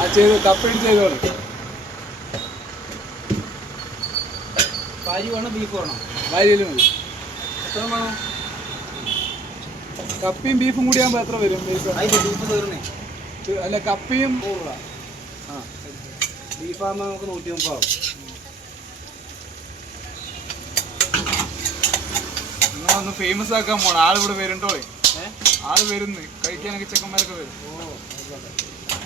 ആ ചെയ്തു കപ്പയും ചെയ്തോളൂ. പാരി വേണോ ബീഫ് വേണോ. ഭാര്യയിലും മതി എത്ര വേണം? കപ്പയും ബീഫും കൂടി ആകുമ്പോൾ എത്ര വരും? ബീഫ് തീർന്നേ അല്ല കപ്പയും നൂറ് ആ ബീഫാകുമ്പോൾ നമുക്ക് നൂറ്റി മുപ്പതാവും നിങ്ങളൊന്ന് ഫേമസ് ആക്കാൻ പോണം. ആളിവിടെ വരുന്നുണ്ടോ? ആൾ വരുന്നു. കഴിക്കാനൊക്കെ ചെക്കന്മാരൊക്കെ വരും. ഓ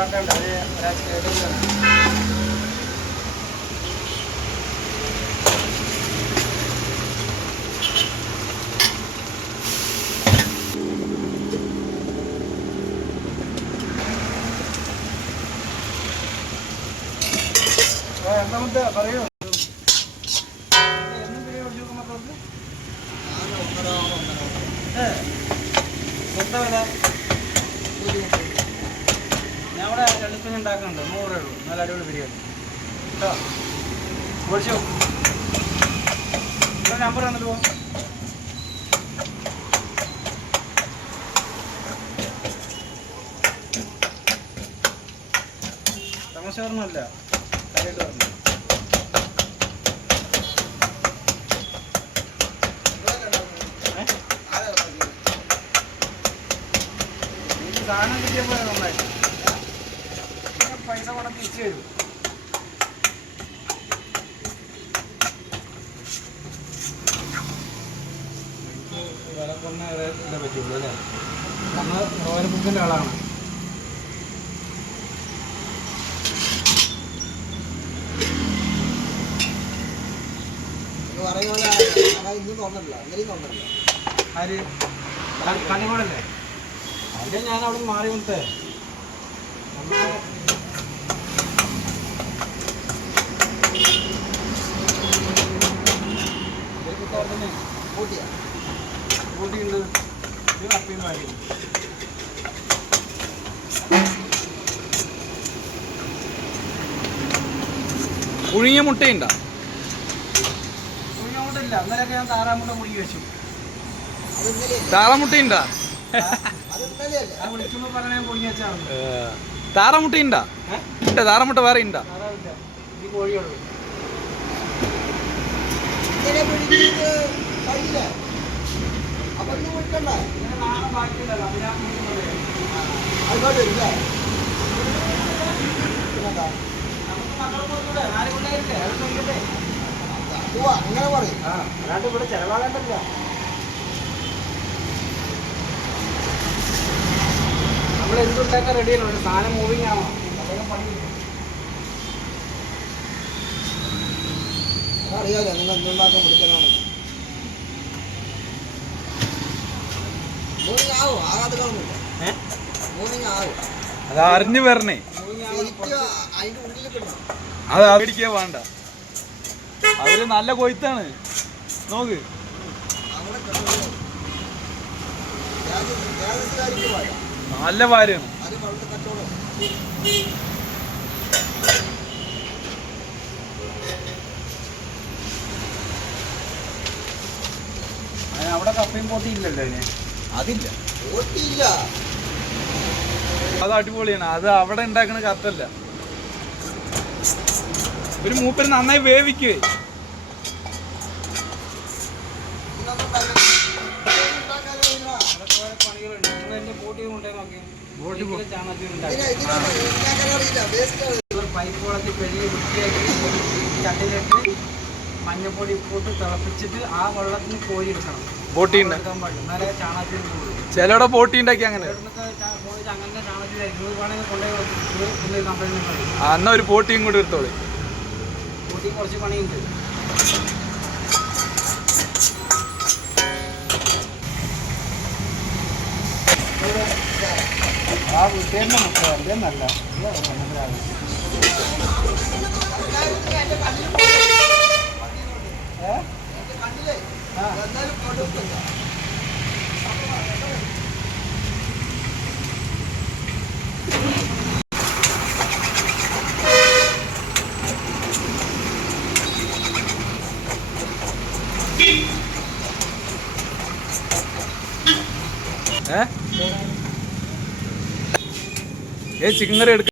ఇంపార్టెంట్ అదే ఎంత ఉందా పర్లేదు ఎంత ഇവിടെ രണ്ടിപ്പം ഉണ്ടാക്കുന്നുണ്ട് നൂറ് ഉള്ളൂ. നല്ല അടിപൊളി ബിരിയാണി. കേട്ടോ? ഓടിച്ചോ നമ്പർ തന്നിട്ട് പോ തമാശ പറഞ്ഞല്ല കാര്യമായിട്ട് പറഞ്ഞു. സാധനം കിട്ടിയപ്പോഴാണ് നന്നായി ഞാൻ പൈസ കൂടെ തിരിച്ചു വരും എനിക്ക് വില കുറഞ്ഞ റേറ്റിലേ പറ്റുള്ളൂ അല്ലേ? നമ്മൾ റോയൽ ബുക്കിന്റെ ആളാണ്. ആര്? കണിമോടല്ലേ അതിന്റെ ഞാൻ അവിടെ മാറി കൊടുത്തേ നമുക്ക് കൂട്ടിയുണ്ട് ഇത് പുഴുങ്ങിയ മുട്ടയുണ്ടോ? കുഞ്ഞോട്ടില്ല അന്നേരമൊക്കെ ഞാൻ താറാമുട്ട മുഴുകി വെച്ചു. താറാമുട്ടയുണ്ടോ? താറമുട്ടയുണ്ടോ? താറമുട്ട വേറെ ഉണ്ടോ? കോഴിയുള്ളൂ ഇങ്ങനെ അല്ലാണ്ട് ഇവിടെ നമ്മൾ എന്തുണ്ടാക്കാൻ റെഡിയല്ലോ സാധനം മൂവിങ് ആവണം അറിയാലോ നിങ്ങൾ എന്തുണ്ടാക്കാൻ പിടിക്കാനാണ് മോർണിംഗ് ആവും? ആകാതെ കാണുന്നില്ല മോർണിംഗ് ആവും? അത് അറിഞ്ഞു വരണേ. അതിന്റെ ഉള്ളിൽ കിടണം അത് മേടിക്കാൻ വേണ്ട. അവർ നല്ല കൊയ്ത്താണ്. നോക്ക്. നല്ല ഭാര്യയാണ് അത് വളരെ കച്ചവടം അതിന് അവിടെ ഇല്ലല്ലോ അതിന് അതില്ല. ഓട്ടിയില്ല അത് അടിപൊളിയാണ്. അത് അവിടെ ഉണ്ടാക്കണ കത്തല്ല. ഒരു മൂപ്പര് നന്നായി വേവിക്കേ. പൈപ്പ് വളർത്തി കഴുകി വൃത്തിയാക്കി ചട്ടിയിലിട്ട് മഞ്ഞപ്പൊടി ഉപ്പിട്ട് തിളപ്പിച്ചിട്ട് ആ വെള്ളത്തിന് കോരി എടുക്കണം ബോട്ടി ചിലവിടെ ബോട്ടി ഉണ്ടാക്കി അങ്ങനെ എന്നാ ഒരു ബോട്ടിയും കൂടി എടുത്തോളി. കുറച്ച് പണിയുണ്ട്. ആ വീട്ടേന്റെ മുട്ട നല്ല ഏ? ചിക്കൻ കറി എടുക്ക.